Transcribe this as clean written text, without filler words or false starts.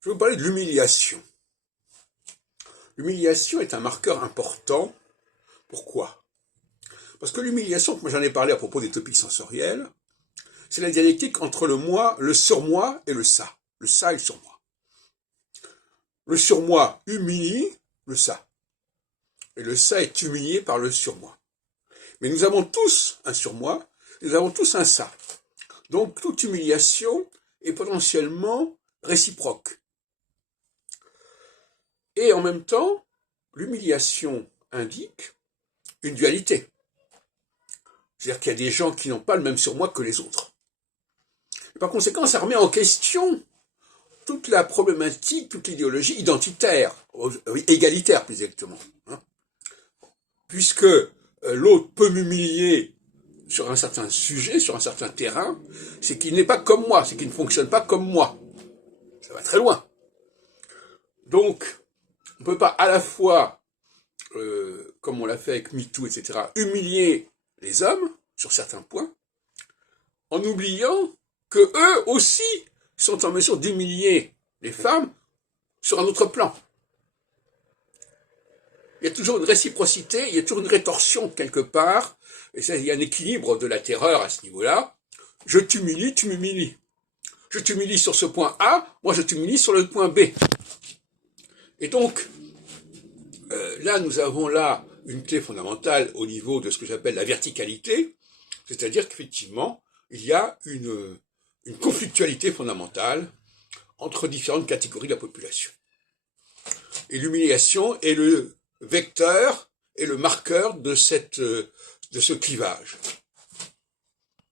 Je vais vous parler de l'humiliation. L'humiliation est un marqueur important. Pourquoi? Parce que l'humiliation, comme j'en ai parlé à propos des topiques sensoriels, c'est la dialectique entre le moi, le surmoi et le ça. Le ça et le surmoi. Le surmoi humilie le ça. Et le ça est humilié par le surmoi. Mais nous avons tous un surmoi, nous avons tous un ça. Donc toute humiliation est potentiellement réciproque. Et en même temps, l'humiliation indique une dualité. C'est-à-dire qu'il y a des gens qui n'ont pas le même surmoi que les autres. Et par conséquent, ça remet en question toute la problématique, toute l'idéologie identitaire, égalitaire plus exactement. Puisque l'autre peut m'humilier sur un certain sujet, sur un certain terrain, c'est qu'il n'est pas comme moi, c'est qu'il ne fonctionne pas comme moi. Ça va très loin. Donc, on ne peut pas à la fois, comme on l'a fait avec MeToo, etc., humilier les hommes sur certains points, en oubliant que eux aussi sont en mesure d'humilier les femmes sur un autre plan. Il y a toujours une réciprocité, il y a toujours une rétorsion quelque part, et ça, il y a un équilibre de la terreur à ce niveau-là. Je t'humilie, tu m'humilies. Je t'humilie sur ce point A, moi je t'humilie sur le point B. Et donc, là, nous avons là une clé fondamentale au niveau de ce que j'appelle la verticalité, c'est-à-dire qu'effectivement, il y a une conflictualité fondamentale entre différentes catégories de la population. Et l'humiliation est le vecteur et le marqueur de ce clivage.